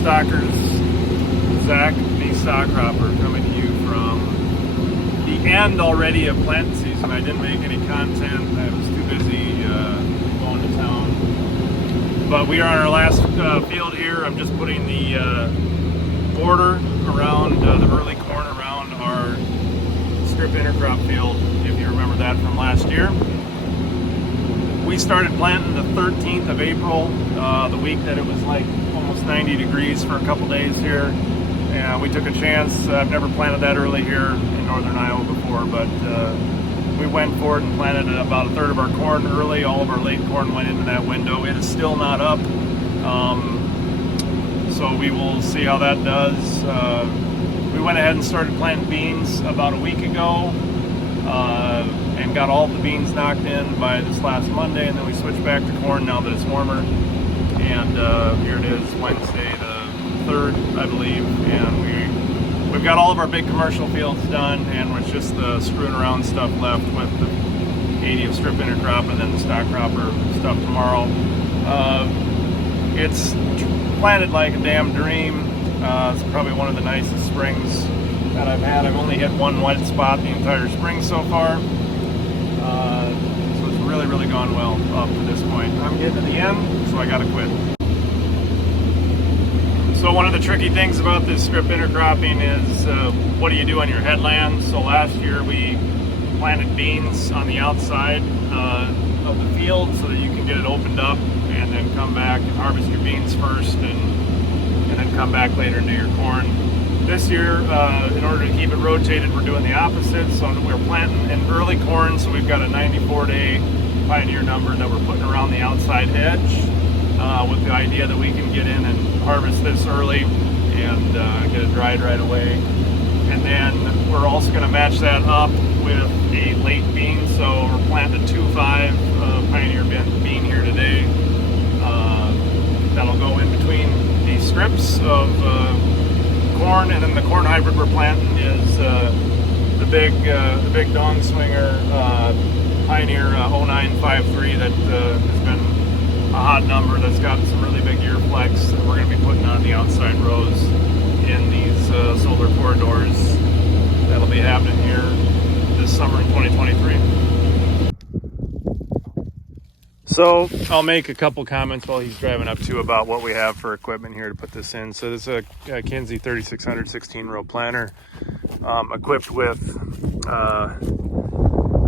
Stockers, Zach, the stock hopper, coming to you from the end already of planting season. I didn't make any content. I was too busy going to town. But we are on our last field here. I'm just putting the border around the early corn around our strip intercrop field, if you remember that from last year. We started planting the 13th of April, the week that it was like almost 90 degrees for a couple days here. And we took a chance. I've never planted that early here in northern Iowa before, but we went for it and planted about a third of our corn early. All of our late corn went into that window. It is still not up, so we will see how that does. We went ahead and started planting beans about a week ago, and got all the beans knocked in by this last Monday, and then we switched back to corn now that it's warmer. And here it is, Wednesday the 3rd, I believe, and we've got all of our big commercial fields done, and it's just the screwing around stuff left with the 80 of strip intercrop and then the stock cropper stuff tomorrow. It's planted like a damn dream. It's probably one of the nicest springs that I've had. I've only hit one wet spot the entire spring so far. So it's really gone well up to this point. I'm getting to the end, so I gotta quit. So one of the tricky things about this strip intercropping is what do you do on your headland? So last year we planted beans on the outside of the field so that you can get it opened up and then come back and harvest your beans first and then come back later and do your corn. This year, in order to keep it rotated, we're doing the opposite. So we're planting in early corn, so we've got a 94-day Pioneer number that we're putting around the outside edge with the idea that we can get in and harvest this early and get it dried right away. And then we're also going to match that up with a late bean. So we're planting a 2.5 Pioneer bean here today. That'll go in between these strips of corn, and then the corn hybrid we're planting is the big dong swinger Pioneer 0953 that has been a hot number, that's got some really big ear flex that we're going to be putting on the outside rows in these solar corridors. That'll be happening here this summer in 2023. So I'll make a couple comments while he's driving up to about what we have for equipment here to put this in. So this is a Kinsey 3600 16-row planter equipped with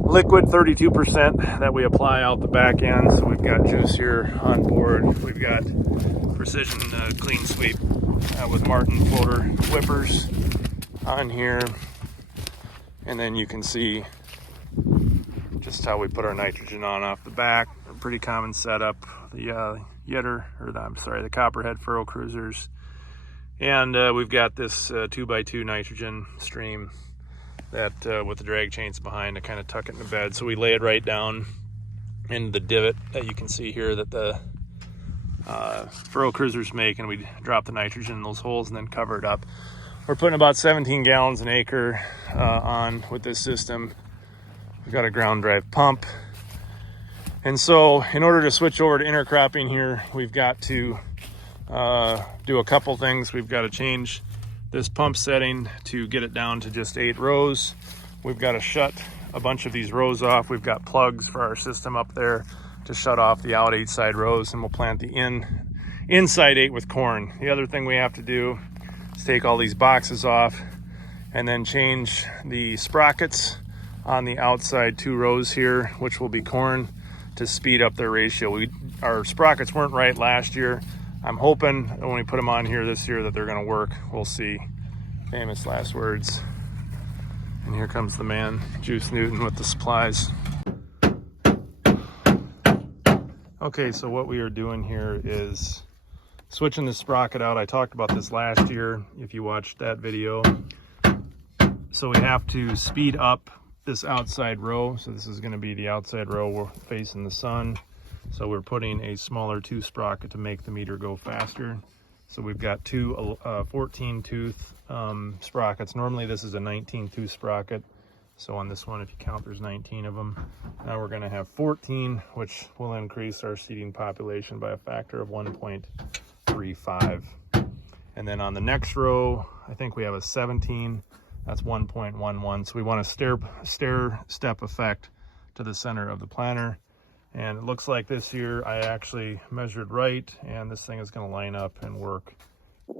liquid 32% that we apply out the back end. So we've got juice here on board. We've got precision clean sweep with Martin floater whippers on here. And then you can see just how we put our nitrogen on off the back. A pretty common setup. The the Copperhead furrow cruisers. And we've got this 2x2 nitrogen stream that with the drag chains behind to kind of tuck it in the bed. So we lay it right down in the divot that you can see here that the furrow cruisers make, and we drop the nitrogen in those holes and then cover it up. We're putting about 17 gallons an acre on with this system. We've got a ground drive pump. And so in order to switch over to intercropping here, we've got to do a couple things. We've got to change this pump setting to get it down to just 8 rows. We've got to shut a bunch of these rows off. We've got plugs for our system up there to shut off the out 8 side rows, and we'll plant the inside 8 with corn. The other thing we have to do is take all these boxes off and then change the sprockets on the outside 2 rows here, which will be corn, to speed up their ratio. Our sprockets weren't right last year. I'm hoping that when we put them on here this year that they're gonna work. We'll see. Famous last words. And here comes the man, Juice Newton, with the supplies. Okay, so what we are doing here is switching the sprocket out. I talked about this last year, if you watched that video. So we have to speed up this outside row. So this is going to be the outside row, we're facing the sun. So we're putting a smaller 2 sprocket to make the meter go faster. So we've got 2 14 tooth sprockets. Normally this is a 19 tooth sprocket. So on this one, if you count, there's 19 of them. Now we're going to have 14, which will increase our seeding population by a factor of 1.35. And then on the next row, I think we have a 17. That's 1.11. So we want a stair step effect to the center of the planter. And it looks like this year I actually measured right, and this thing is going to line up and work.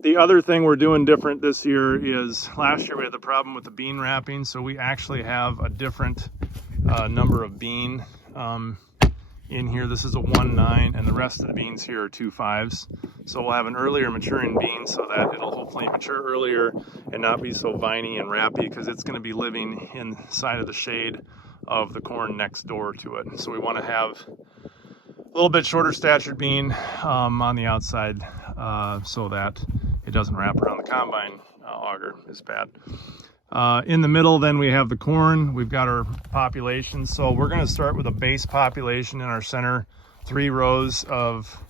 The other thing we're doing different this year is last year we had the problem with the bean wrapping, so we actually have a different number of bean in here. This is a 1.9, and the rest of the beans here are 2.5s. So we'll have an earlier maturing bean so that it'll hopefully mature earlier and not be so viney and wrappy, because it's going to be living inside of the shade of the corn next door to it. So we want to have a little bit shorter statured bean on the outside so that it doesn't wrap around the combine auger as bad. In the middle, then we have the corn. We've got our population. So we're going to start with a base population in our center 3 rows of,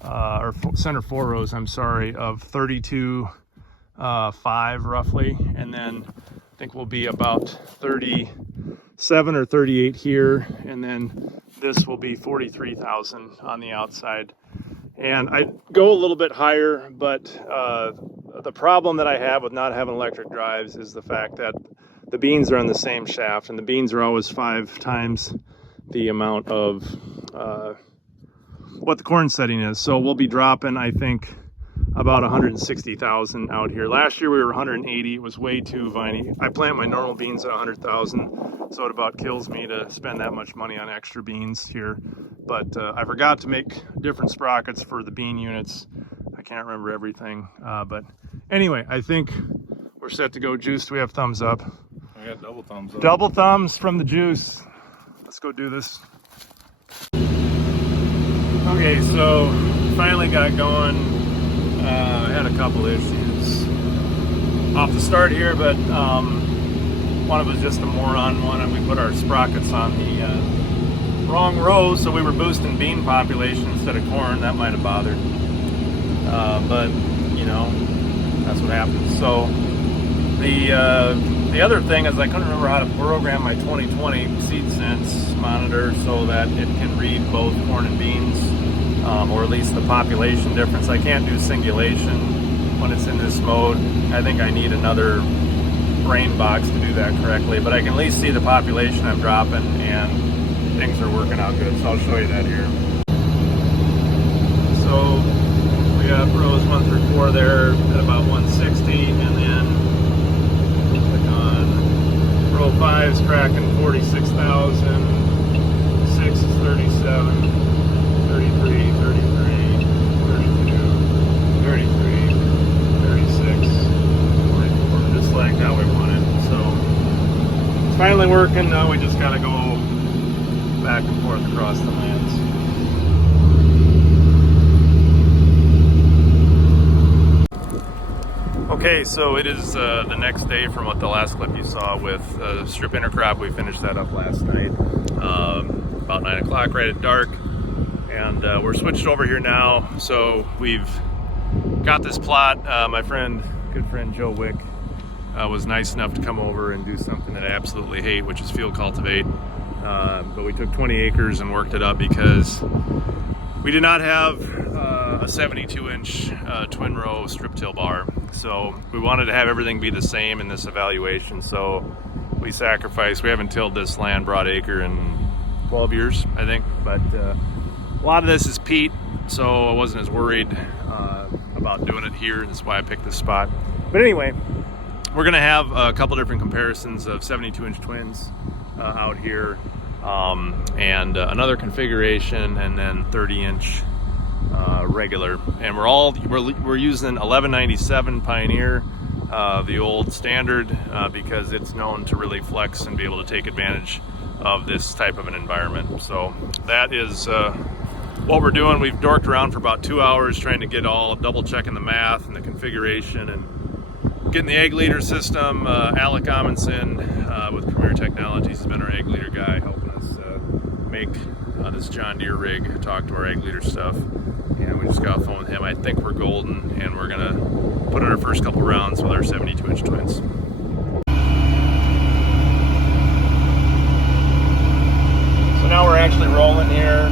or center 4 rows, I'm sorry, of 32.5 roughly. And then I think we'll be about 37 or 38 here. And then this will be 43,000 on the outside. And I go a little bit higher, but the problem that I have with not having electric drives is the fact that the beans are on the same shaft, and the beans are always 5 times the amount of what the corn setting is. So we'll be dropping, I think, about 160,000 out here. Last year we were 180. It was way too viney. I plant my normal beans at 100,000, so it about kills me to spend that much money on extra beans here. But I forgot to make different sprockets for the bean units. I can't remember everything. But anyway, I think we're set to go. Juice, do we have thumbs up? I got double thumbs up. Double thumbs from the Juice. Let's go do this. Okay, so finally got going. I had a couple issues off the start here, but one of it was just a moron one, and we put our sprockets on the wrong row, so we were boosting bean population instead of corn. That might have bothered, but you know, that's what happens. So the other thing is I couldn't remember how to program my 2020 seed sense monitor so that it can read both corn and beans, or at least the population difference. I can't do singulation when it's in this mode. I think I need another brain box to do that correctly, but I can at least see the population I'm dropping, and things are working out good, so I'll show you that here. So we got rows 1 through 4 there at about 160, and then click on row 5 is tracking 46,000, 6 is 37, 33, 33, 32, 33, 36, 44, just like how we want it. So it's finally working. Now we just gotta go back and forth across the lands. Okay, so it is the next day from what the last clip you saw with strip intercrop. We finished that up last night, about 9 o'clock, right at dark, and we're switched over here now. So we've got this plot. My good friend Joe Wick was nice enough to come over and do something that I absolutely hate, which is field cultivate. But we took 20 acres and worked it up because we did not have a 72-inch twin row strip till bar. So we wanted to have everything be the same in this evaluation. So we sacrificed. We haven't tilled this land broad acre in 12 years, I think. But a lot of this is peat, so I wasn't as worried about doing it here. And that's why I picked this spot. But anyway, we're going to have a couple different comparisons of 72-inch twins out here, and another configuration, and then 30-inch regular. And we're using 1197 Pioneer, the old standard, because it's known to really flex and be able to take advantage of this type of an environment. So that is what we're doing. We've dorked around for about 2 hours trying to get double checking the math and the configuration and getting the egg leader system. Alec Amundsen with Premier Technologies has been our egg leader guy, helping us make this John Deere rig talk to our egg leader stuff. And we just got off the phone with him. I think we're golden, and we're gonna put in our first couple rounds with our 72-inch twins. So now we're actually rolling here.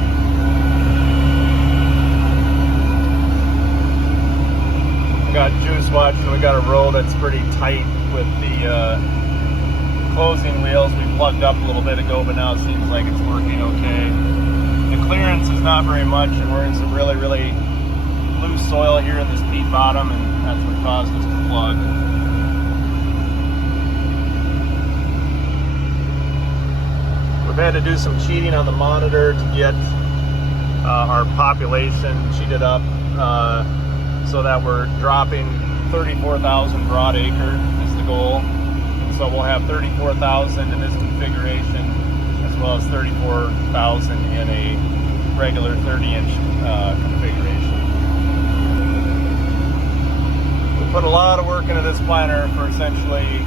got juice watching. We got a row that's pretty tight with the closing wheels. We plugged up a little bit ago, but now it seems like it's working okay. The clearance is not very much, and we're in some really, really loose soil here in this peat bottom, and that's what caused us to plug. We've had to do some cheating on the monitor to get our population cheated up so that we're dropping 34,000 broad acre is the goal. And so we'll have 34,000 in this configuration as well as 34,000 in a regular 30-inch configuration. We put a lot of work into this planter for essentially,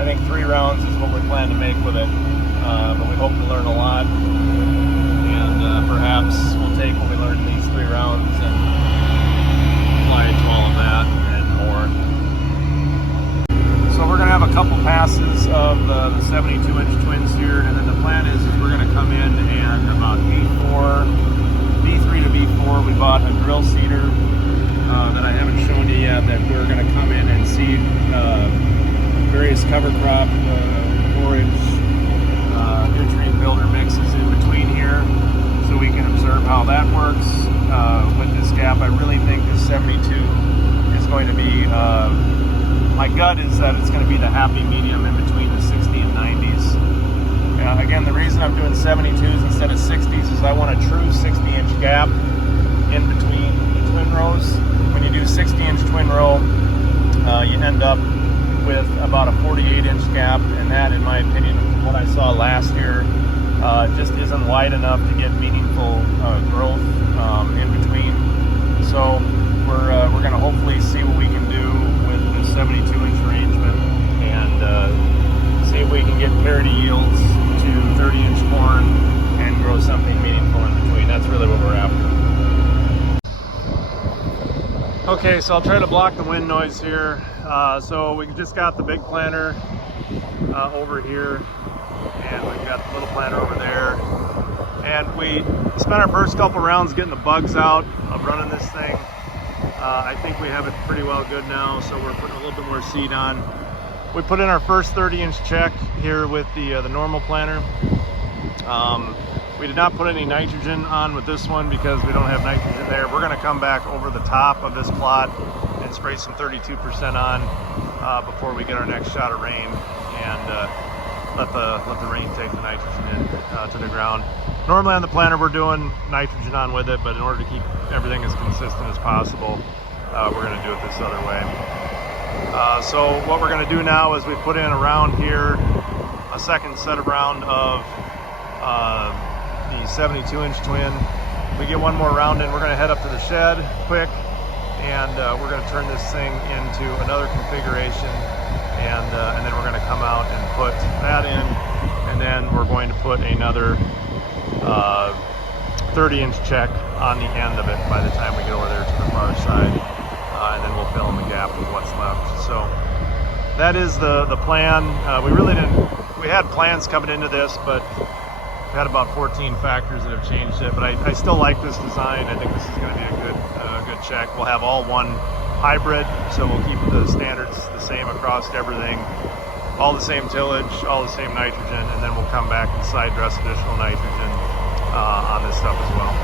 I think 3 rounds is what we plan to make with it. But we hope to learn a lot, and perhaps we'll take what we learned in these 3 rounds and apply it to all of that and more. So we're going to have a couple passes of the 72-inch twins here, and then the plan is we're going to come in and about V3 to V4, we bought a drill seeder that I haven't shown you yet, that we're going to come in and seed various cover crop, forage, nutrient builder mixes in between here, so we can observe how that works with this gap. I really think this 72 is going to be, my gut is that it's going to be the happy medium in between the 60 and 90s. Again, the reason I'm doing 72s instead of 60s is I want a true 60-inch gap in between the twin rows. When you do 60-inch twin row, you end up with about a 48-inch gap, and that, in my opinion, what I saw last year, just isn't wide enough to get meaningful growth in between. So we're going to hopefully see what we can do with the 72-inch arrangement and see if we can get parity yields to 30-inch corn and grow something meaningful in between. That's really what we're after. Okay, so I'll try to block the wind noise here. So we just got the big planter over here, and we've got the little planter over there, and we spent our first couple rounds getting the bugs out of running this thing. I think we have it pretty well good now, so we're putting a little bit more seed on. We put in our first 30-inch check here with the normal planter. We did not put any nitrogen on with this one because we don't have nitrogen there. We're going to come back over the top of this plot and spray some 32% on before we get our next shot of rain, and let the rain take the nitrogen in to the ground. Normally on the planter we're doing nitrogen on with it, but in order to keep everything as consistent as possible, we're going to do it this other way. So what we're going to do now is we put in around here a second set of round of the 72-inch twin. We get one more round in, we're going to head up to the shed quick, and we're going to turn this thing into another configuration, and then we're going to come out and put that in, and then we're going to put another 30-inch check on the end of it by the time we get over there to the far side, and then we'll fill in the gap with what's left. So that is the plan. We had plans coming into this, but we had about 14 factors that have changed it, but I still like this design. I think this is going to be a good check. We'll have all one hybrid, so we'll keep the standards the same across everything, all the same tillage, all the same nitrogen, and then we'll come back and side dress additional nitrogen on this stuff as well.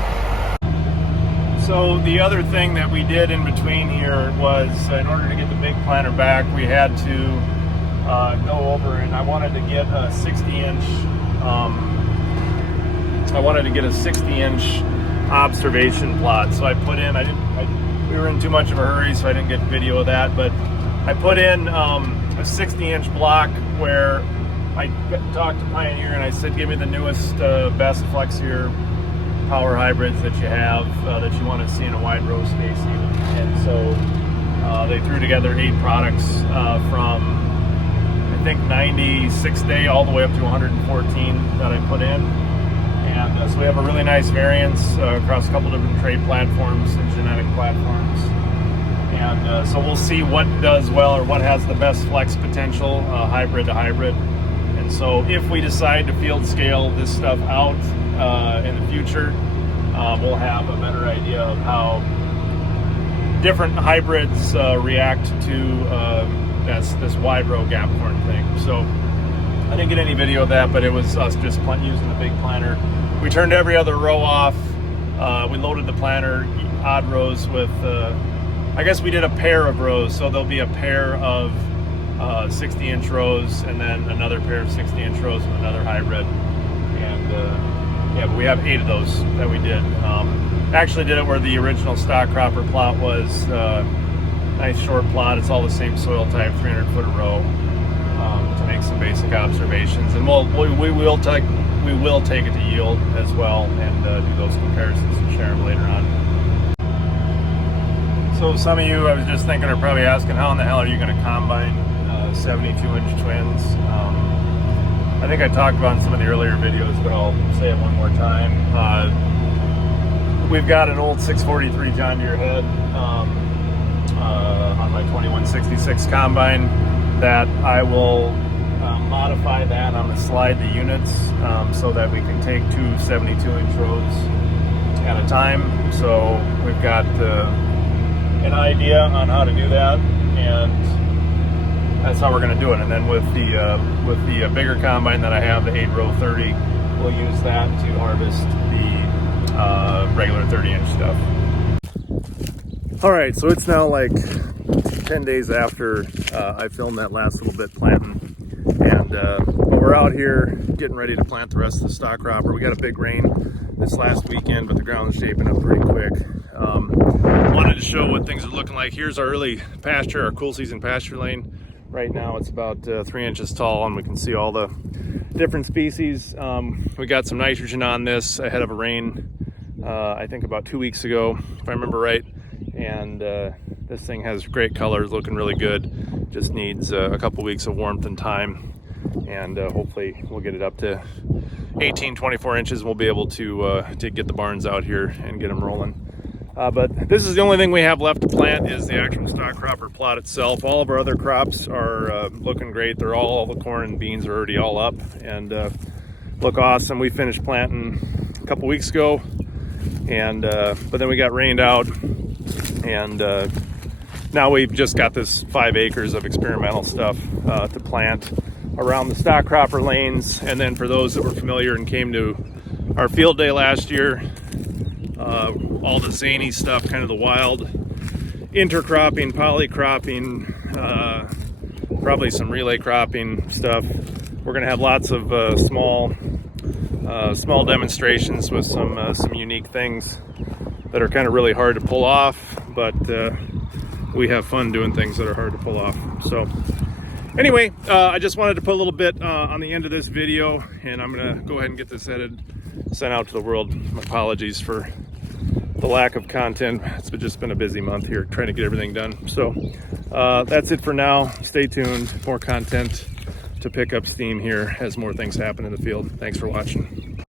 So the other thing that we did in between here was, in order to get the big planter back, we had to go over, and I wanted to get a 60-inch observation plot. So I put in, we were in too much of a hurry, so I didn't get video of that, but I put in a 60-inch block where I talked to Pioneer and I said, give me the newest, best Flexier power hybrids that you have, that you want to see in a wide row spacing. And so they threw together 8 products from, I think, 96 day all the way up to 114 that I put in. And so we have a really nice variance across a couple different trait platforms and genetic platforms. And so we'll see what does well, or what has the best flex potential, hybrid to hybrid. And so if we decide to field scale this stuff out in the future, we'll have a better idea of how different hybrids react to this wide row gap corn thing. So I didn't get any video of that, but it was us just using the big planter. We turned every other row off. We loaded the planter odd rows with, I guess we did a pair of rows. So there'll be a pair of 60-inch rows and then another pair of 60-inch rows with another hybrid. And yeah, but we have 8 of those that we did. Actually did it where the original stock cropper plot was. Nice short plot. It's all the same soil type, 300 foot a row, to make some basic observations. And we will take it to yield as well and do those comparisons and share them later on. So some of you, I was just thinking, are probably asking, how in the hell are you going to combine 72-inch twins? I think I talked about in some of the earlier videos, but I'll say it one more time. We've got an old 643 John Deere head on my 2166 combine that I will modify that. I'm going to slide the units so that we can take 2 72-inch rows at a time. So we've got an idea on how to do that, and that's how we're going to do it. And then with the bigger combine that I have, the 8-row 30, we'll use that to harvest the regular 30-inch stuff. All right, so it's now like 10 days after I filmed that last little bit planting, and we're out here getting ready to plant the rest of the stock cropper. We got a big rain this last weekend, but the ground is shaping up pretty quick. Wanted to show what things are looking like. Here's our early pasture, our cool season pasture lane. Right now it's about 3 inches tall, and we can see all the different species. We got some nitrogen on this ahead of a rain, I think about 2 weeks ago, if I remember right. And this thing has great colors, looking really good. Just needs a couple weeks of warmth and time, and hopefully we'll get it up to 18-24 inches. We'll be able to get the barns out here and get them rolling. But this is the only thing we have left to plant, is the actual stock cropper plot itself. All of our other crops are looking great. They're all the corn and beans are already all up and look awesome. We finished planting a couple weeks ago, and but then we got rained out, and now we've just got this 5 acres of experimental stuff to plant around the stock cropper lanes. And then for those that were familiar and came to our field day last year, all the zany stuff, kind of the wild intercropping, polycropping, probably some relay cropping stuff. We're going to have lots of small demonstrations with some unique things that are kind of really hard to pull off, but we have fun doing things that are hard to pull off. So anyway, I just wanted to put a little bit on the end of this video, and I'm going to go ahead and get this edited, sent out to the world. My apologies for the lack of content. It's just been a busy month here trying to get everything done. So that's it for now. Stay tuned. More content to pick up steam here as more things happen in the field. Thanks for watching.